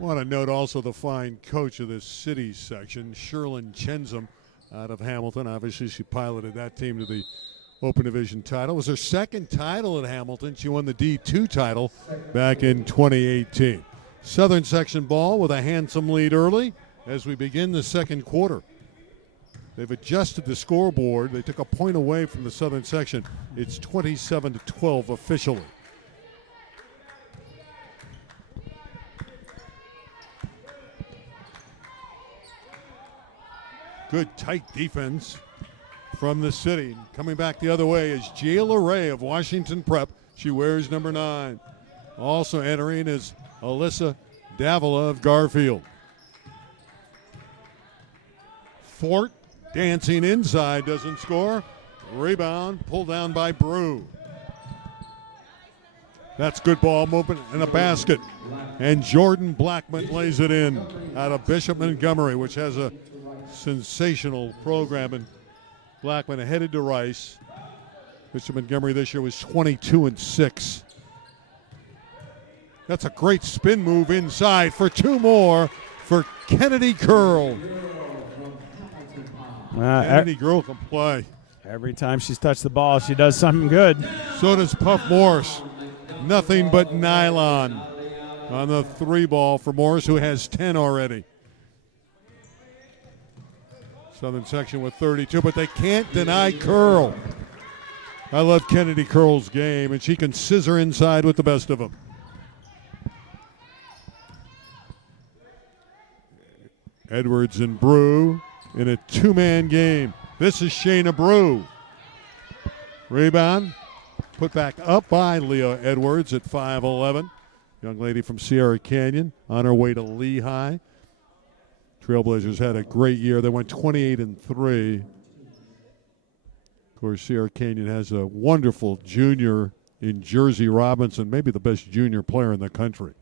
Want to note also the fine coach of this city section, Sherlyn Chensham, out of Hamilton. Obviously, she piloted that team to the Open Division title. It was her second title at Hamilton. She won the D2 title back in 2018. Southern section ball with a handsome lead early as we begin the second quarter. They've adjusted the scoreboard. They took a point away from the Southern section. It's 27-12 officially. Good tight defense from the city. Coming back the other way is Jayla Ray of Washington Prep. She wears number 9. Also entering is Alyssa Davila of Garfield. Fort dancing inside, doesn't score. Rebound pulled down by Brew. That's good ball movement and a basket. And Jordin Blackman lays it in out of Bishop Montgomery, which has a sensational program. And Blackman headed to Rice. Bishop Montgomery this year was 22-6. That's a great spin move inside for 2 more for Kennedy Curl. Kennedy Curl can play. Every time she's touched the ball, she does something good. So does Puff Morris. Nothing but nylon on the 3 ball for Morris, who has 10 already. Southern section with 32, but they can't deny Curl. I love Kennedy Curl's game, and she can scissor inside with the best of them. Edwards and Brew in a 2-man game. This is Shayna Brew. Rebound put back up by Leah Edwards at 5'11". Young lady from Sierra Canyon on her way to Lehigh. Trailblazers had a great year. They went 28-3. Of course, Sierra Canyon has a wonderful junior in Jersey Robinson, maybe the best junior player in the country.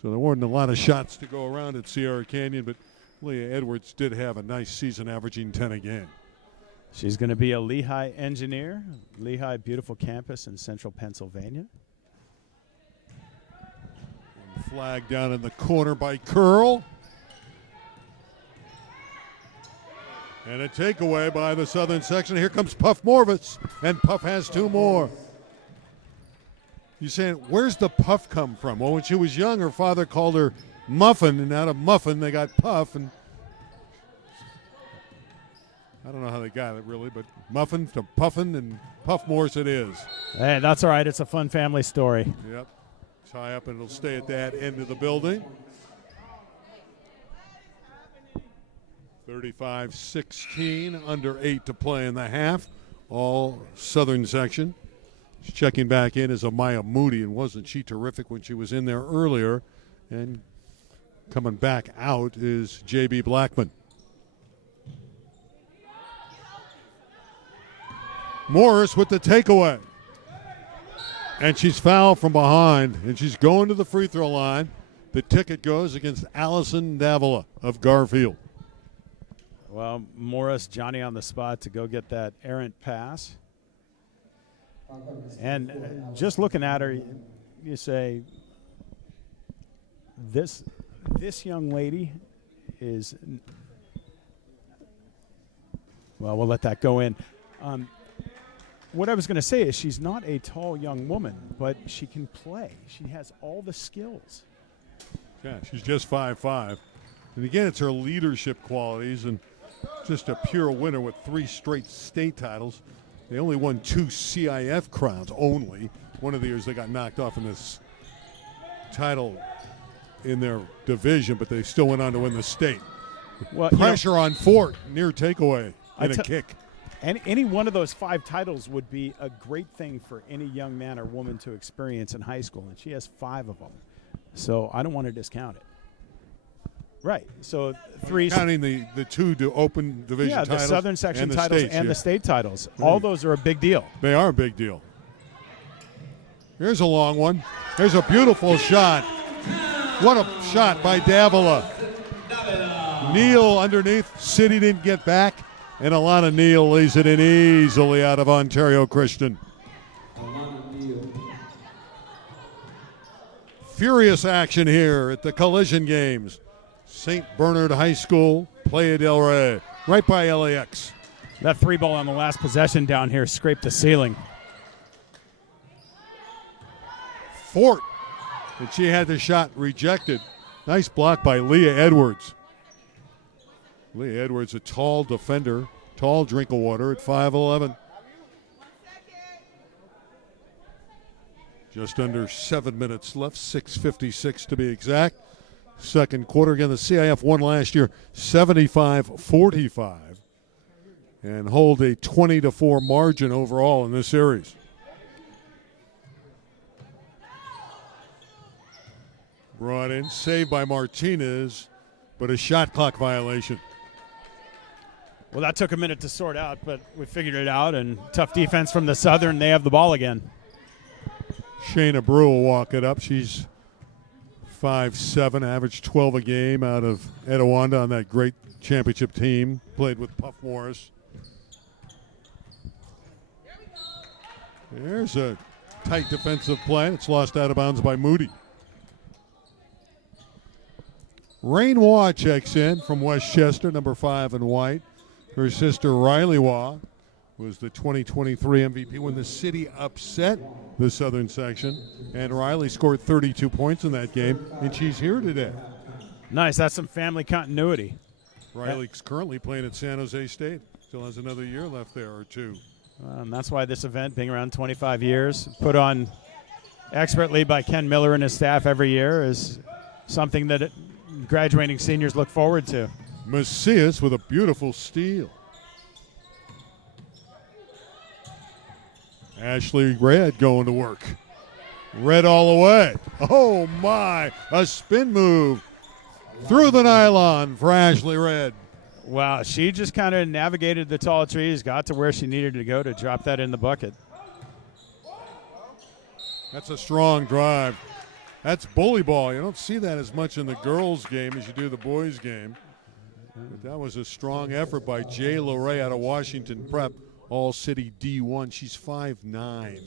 So there weren't a lot of shots to go around at Sierra Canyon, but Leah Edwards did have a nice season, averaging 10 a game. She's going to be a Lehigh engineer. Lehigh, beautiful campus in central Pennsylvania. And flag down in the corner by Curl. And a takeaway by the Southern section. Here comes Puff Morvis, and Puff has 2 more. You're saying, where's the Puff come from? Well, when she was young, her father called her Muffin, and out of Muffin, they got Puff. And I don't know how they got it, really, but Muffin to Puffin, and Puff Morris it is. Hey, that's all right. It's a fun family story. Yep. It's high up, and it'll stay at that end of the building. 35-16, under 8 to play in the half. All Southern section. Checking back in is Amaya Moody, and wasn't she terrific when she was in there earlier? And coming back out is J.B. Blackman. Morris with the takeaway. And she's fouled from behind, and she's going to the free throw line. The ticket goes against Allison Davila of Garfield. Well, Morris, Johnny on the spot to go get that errant pass. And just looking at her, you say, this young lady is, well, we'll let that go in. What I was going to say is she's not a tall young woman, but she can play. She has all the skills. Yeah, she's just 5'5". And again, it's her leadership qualities and just a pure winner with 3 straight state titles. They only won 2 CIF crowns only. One of the years they got knocked off in this title in their division, but they still went on to win the state. Well, pressure on Fort, near takeaway and a kick. Any one of those 5 titles would be a great thing for any young man or woman to experience in high school, and she has 5 of them. So I don't want to discount it. Right. So 3. Counting the 2 to Open Division titles. Yeah, the Southern section and titles states, and the state titles. All those are a big deal. They are a big deal. Here's a long one. There's a beautiful shot. What a shot by Davila. Neal underneath. City didn't get back. And Alana Neal lays it in easily out of Ontario Christian. furious action here at the Collision Games. St. Bernard High School, Playa Del Rey, right by LAX. That 3-ball on the last possession down here scraped the ceiling. Fort, and she had the shot rejected. Nice block by Leah Edwards. Leah Edwards, a tall defender, tall drink of water at 5'11". Just under 7 minutes left, 6:56 to be exact. Second quarter, again, the CIF won last year 75-45 and hold a 20-4 margin overall in this series. Brought in, saved by Martinez, but a shot clock violation. Well, that took a minute to sort out, but we figured it out, and tough defense from the Southern. They have the ball again. Shayna Brew will walk it up. She's 5'7", averaged 12 a game out of Etiwanda on that great championship team. Played with Puff Morris. There's a tight defensive play. It's lost out of bounds by Moody. Rain Waugh checks in from Westchester, number 5 in white. Her sister Riley Waugh was the 2023 MVP when the city upset the Southern section. And Riley scored 32 points in that game, and she's here today. Nice. That's some family continuity. Riley's currently playing at San Jose State. Still has another year left there or two. And that's why this event, being around 25 years, put on expertly by Ken Miller and his staff every year, is something that graduating seniors look forward to. Macias with a beautiful steal. Ashley Red going to work. Red all the way. Oh, my. A spin move through the nylon for Ashley Red. Wow, she just kind of navigated the tall trees, got to where she needed to go to drop that in the bucket. That's a strong drive. That's bully ball. You don't see that as much in the girls' game as you do the boys' game. But that was a strong effort by Jay Luray out of Washington Prep, All-City D1. She's 5'9".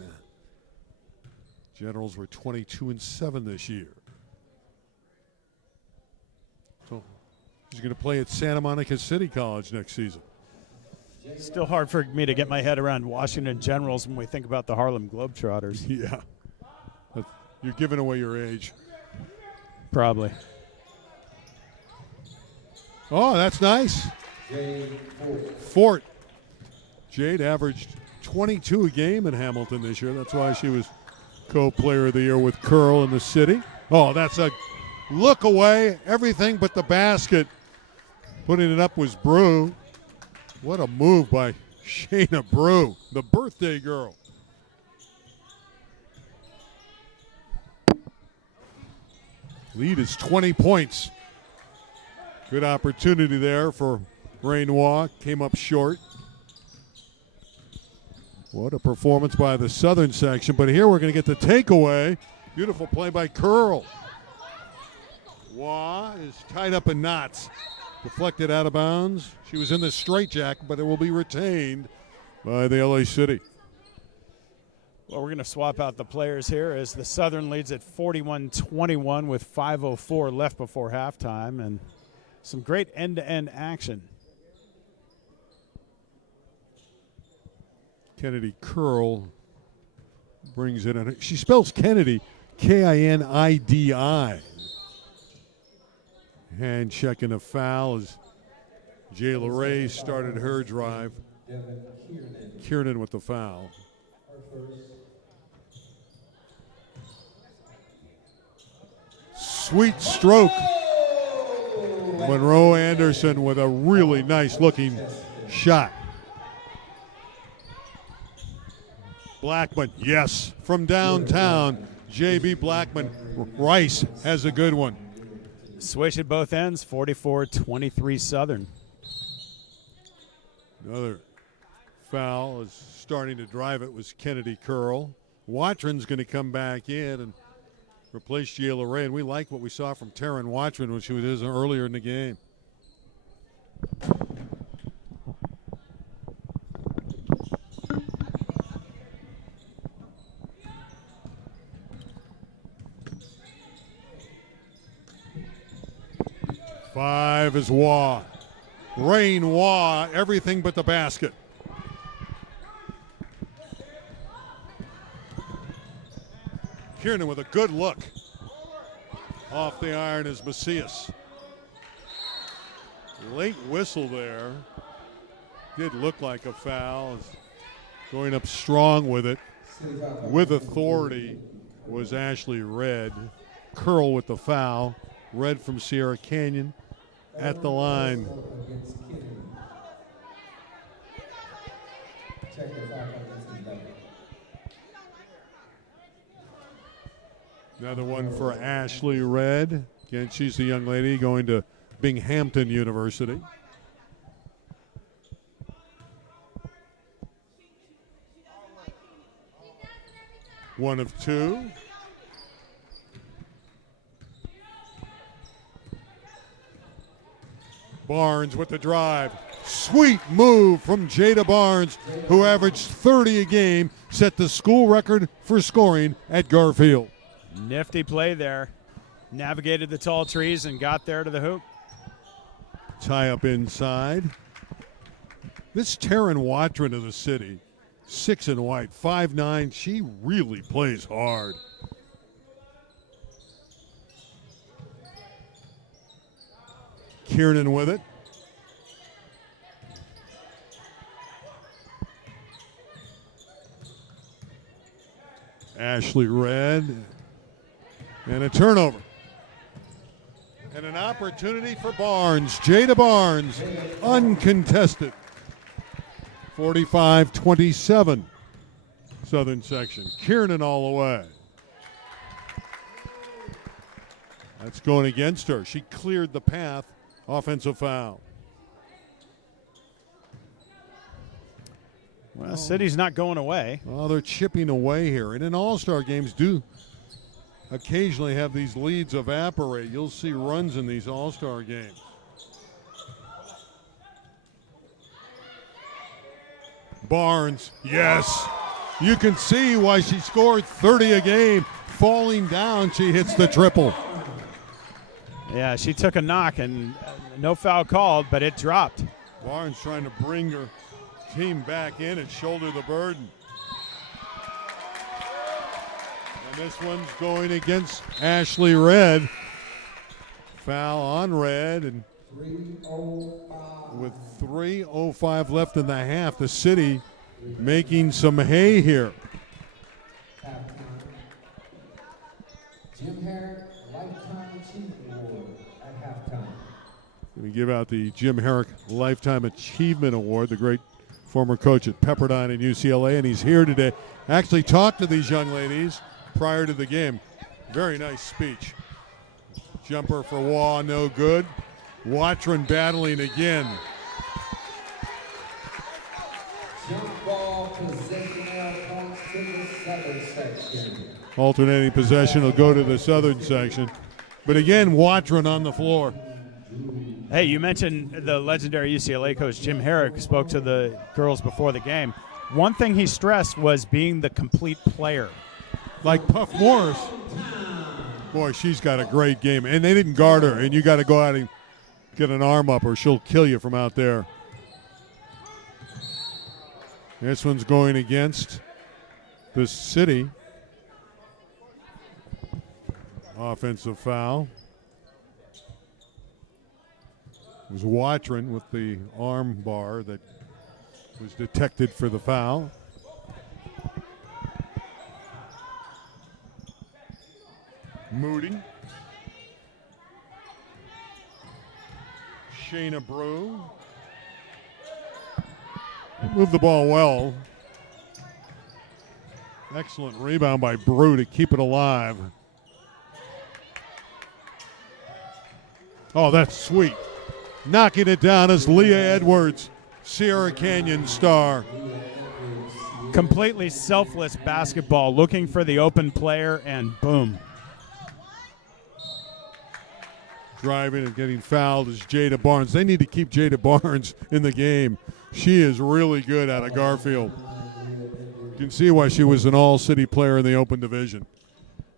Generals were 22-7 this year. So she's going to play at Santa Monica City College next season. Still hard for me to get my head around Washington Generals when we think about the Harlem Globetrotters. Yeah. You're giving away your age. Probably. Oh, that's nice. Fort. Jade averaged 22 a game in Hamilton this year. That's why she was co-player of the year with Curl in the city. Oh, that's a look away. Everything but the basket. Putting it up was Brew. What a move by Shayna Brew, the birthday girl. Lead is 20 points. Good opportunity there for Rainois. Came up short. What a performance by the Southern section. But here we're going to get the takeaway. Beautiful play by Curl. Waugh is tied up in knots. Deflected out of bounds. She was in the straitjacket, but it will be retained by the LA City. Well, we're going to swap out the players here as the Southern leads at 41-21 with 5:04 left before halftime, and some great end-to-end action. Kennedy Curl brings it in. She spells Kennedy K-I-N-I-D-I. Hand checking a foul as Jayla Ray started her drive. Kiernan with the foul. Sweet stroke. Monroe Anderson with a really nice looking shot. Blackman, yes, from downtown. J.B. Blackman. Rice has a good one. Swish at both ends, 44-23 Southern. Another foul is starting to drive it was Kennedy Curl. Watron's going to come back in and replace Jayla Ray, and we like what we saw from Taryn Watron when she was earlier in the game. 5 is Waugh. Rain Waugh, everything but the basket. Kiernan with a good look. Off the iron is Macias. Late whistle there. Did look like a foul. Going up strong with it. With authority was Ashley Red. Curl with the foul. Red from Sierra Canyon at the line. Another one for Ashley Red. Again, she's the young lady going to Binghamton University. One of two. Barnes with the drive. Sweet move from Jada Barnes, who averaged 30 a game, set the school record for scoring at Garfield. Nifty play there. Navigated the tall trees and got there to the hoop. Tie up inside. This Taryn Watron of the city, 6 in white, 5'9". She really plays hard. Kiernan with it. Ashley Red. And a turnover. And an opportunity for Barnes. Jada Barnes, uncontested. 45-27. Southern section. Kiernan all the way. That's going against her. She cleared the path. Offensive foul. Well, City's not going away. Well, they're chipping away here. And in all-star games do occasionally have these leads evaporate. You'll see runs in these all-star games. Barnes, yes. You can see why she scored 30 a game. Falling down, she hits the triple. Yeah, she took a knock and no foul called, but it dropped. Barnes trying to bring her team back in and shoulder the burden. And this one's going against Ashley Red. Foul on Red, and with 3:05 left in the half, the City making some hay here. Jim Herrick Lifetime Achievement Award at halftime. We give out the Jim Herrick Lifetime Achievement Award, the great former coach at Pepperdine and UCLA, and he's here today. Actually talked to these young ladies prior to the game. Very nice speech. Jumper for Waugh, no good. Watron battling again. Jump ball possession points to the southern section. Alternating possession will go to the southern section. But again, Watron on the floor. Hey, you mentioned the legendary UCLA coach Jim Herrick spoke to the girls before the game. One thing he stressed was being the complete player. Like Puff Morris. Boy, she's got a great game. And they didn't guard her, and you got to go out and get an arm up or she'll kill you from out there. This one's going against the City. Offensive foul. It was Watron with the arm bar that was detected for the foul. Moody. Shayna Brew. Moved the ball well. Excellent rebound by Brew to keep it alive. Oh, that's sweet. Knocking it down is Leah Edwards, Sierra Canyon star. Completely selfless basketball, looking for the open player, and boom. Driving and getting fouled is Jada Barnes. They need to keep Jada Barnes in the game. She is really good out of Garfield. You can see why she was an all-city player in the Open Division.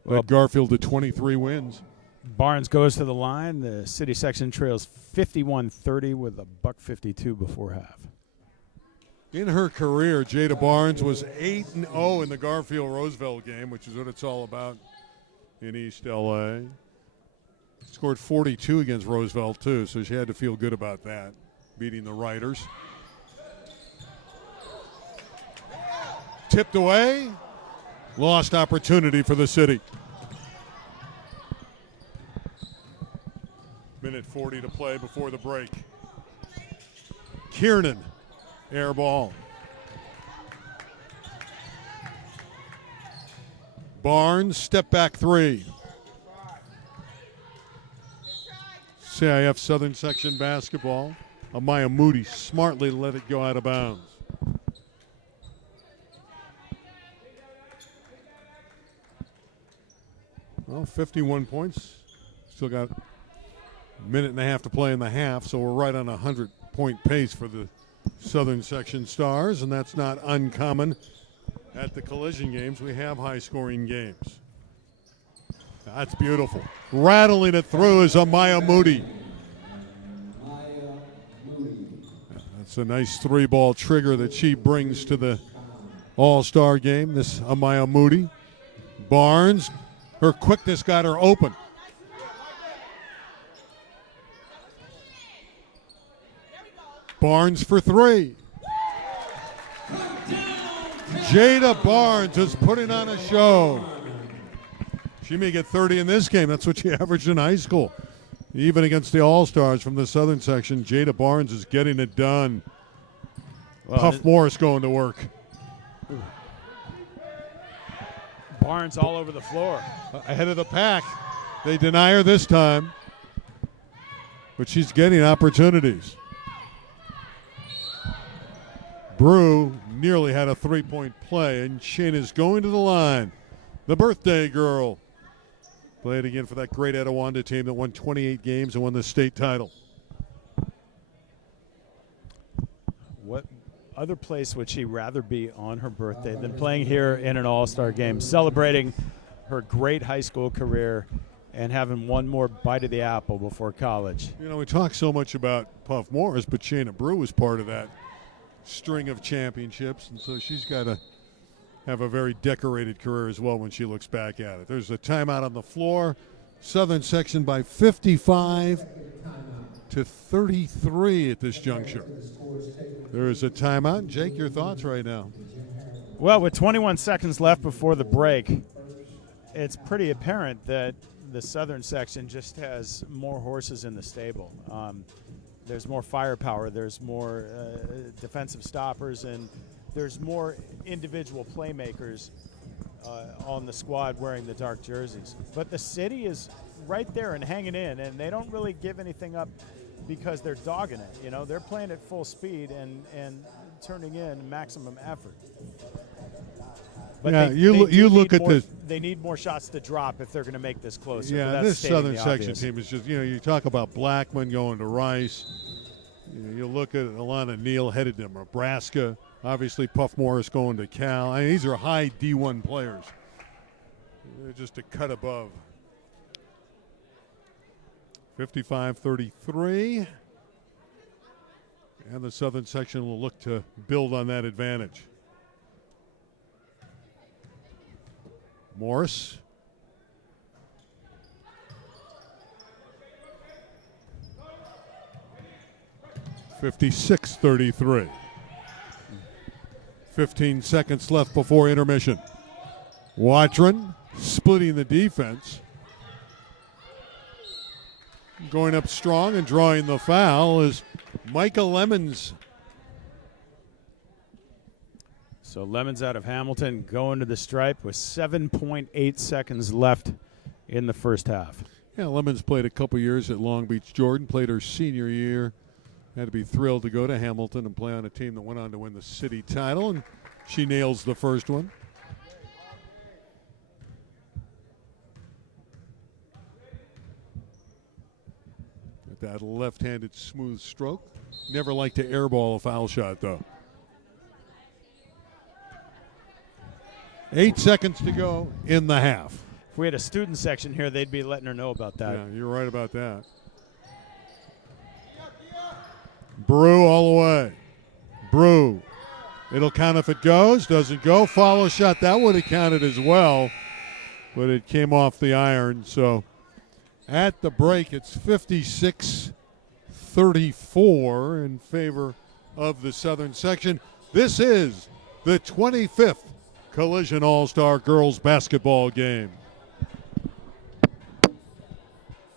Led Garfield to 23 wins. Barnes goes to the line. The city section trails 51-30 with a $1.52 before half. In her career, Jada Barnes was 8-0 in the Garfield-Roosevelt game, which is what it's all about in East L.A. Scored 42 against Roosevelt, too, so she had to feel good about that, beating the Riders. Tipped away. Lost opportunity for the city. Minute 40 to play before the break. Kiernan, air ball. Barnes, step back three. CIF Southern Section basketball. Amaya Moody smartly let it go out of bounds. Well, 51 points. Still got a minute and a half to play in the half, so we're right on a 100-point pace for the Southern Section Stars, and that's not uncommon. At the collision games, we have high-scoring games. That's beautiful. Rattling it through is Amaya Moody. That's a nice three-ball trigger that she brings to the All-Star game, this Amaya Moody. Barnes, her quickness got her open. Barnes for three. Jada Barnes is putting on a show. She may get 30 in this game. That's what she averaged in high school. Even against the All-Stars from the Southern Section, Jada Barnes is getting it done. Well, Puff Morris going to work. Barnes all over the floor. Ahead of the pack. They deny her this time. But she's getting opportunities. Brew nearly had a three-point play, and Shane is going to the line. The birthday girl. Played again for that great Etowanda team that won 28 games and won the state title. What other place would she rather be on her birthday than playing here in an All-Star game, celebrating her great high school career and having one more bite of the apple before college? You know, we talk so much about Puff Morris, but Shayna Brew was part of that string of championships, and so she's got to have a very decorated career as well when she looks back at it. There's a timeout on the floor. Southern Section by 55 to 33 at this juncture. There is a timeout. Jake, your thoughts right now? Well, with 21 seconds left before the break, it's pretty apparent that the Southern Section just has more horses in the stable. There's more firepower, there's more defensive stoppers, and there's more individual playmakers on the squad wearing the dark jerseys. But the city is right there and hanging in, and they don't really give anything up because they're dogging it. You know, they're playing at full speed and turning in maximum effort. But yeah, you look at the. They need more shots to drop if they're going to make this closer. Yeah, this Southern Section team is just, you know, you talk about Blackman going to Rice. You look at Alana Neal headed to Nebraska. Obviously, Puff Morris going to Cal. I mean, these are high D1 players. They're just a cut above. 55-33. And the Southern Section will look to build on that advantage. Morris. (56-33). 15 seconds left before intermission. Watron splitting the defense. Going up strong and drawing the foul is Micah Lemons. So Lemons out of Hamilton going to the stripe with 7.8 seconds left in the first half. Yeah, Lemons played a couple years at Long Beach. Jordin played her senior year. Had to be thrilled to go to Hamilton and play on a team that went on to win the city title, and she nails the first one. With that left-handed smooth stroke. Never liked to airball a foul shot, though. 8 seconds to go in the half. If we had a student section here, they'd be letting her know about that. Yeah, you're right about that. Brew all the way. Brew. It'll count if it goes. Doesn't go. Follow shot. That would have counted as well, but it came off the iron. So at the break, it's 56-34 in favor of the Southern section. This is the 25th Collision All-Star Girls Basketball game.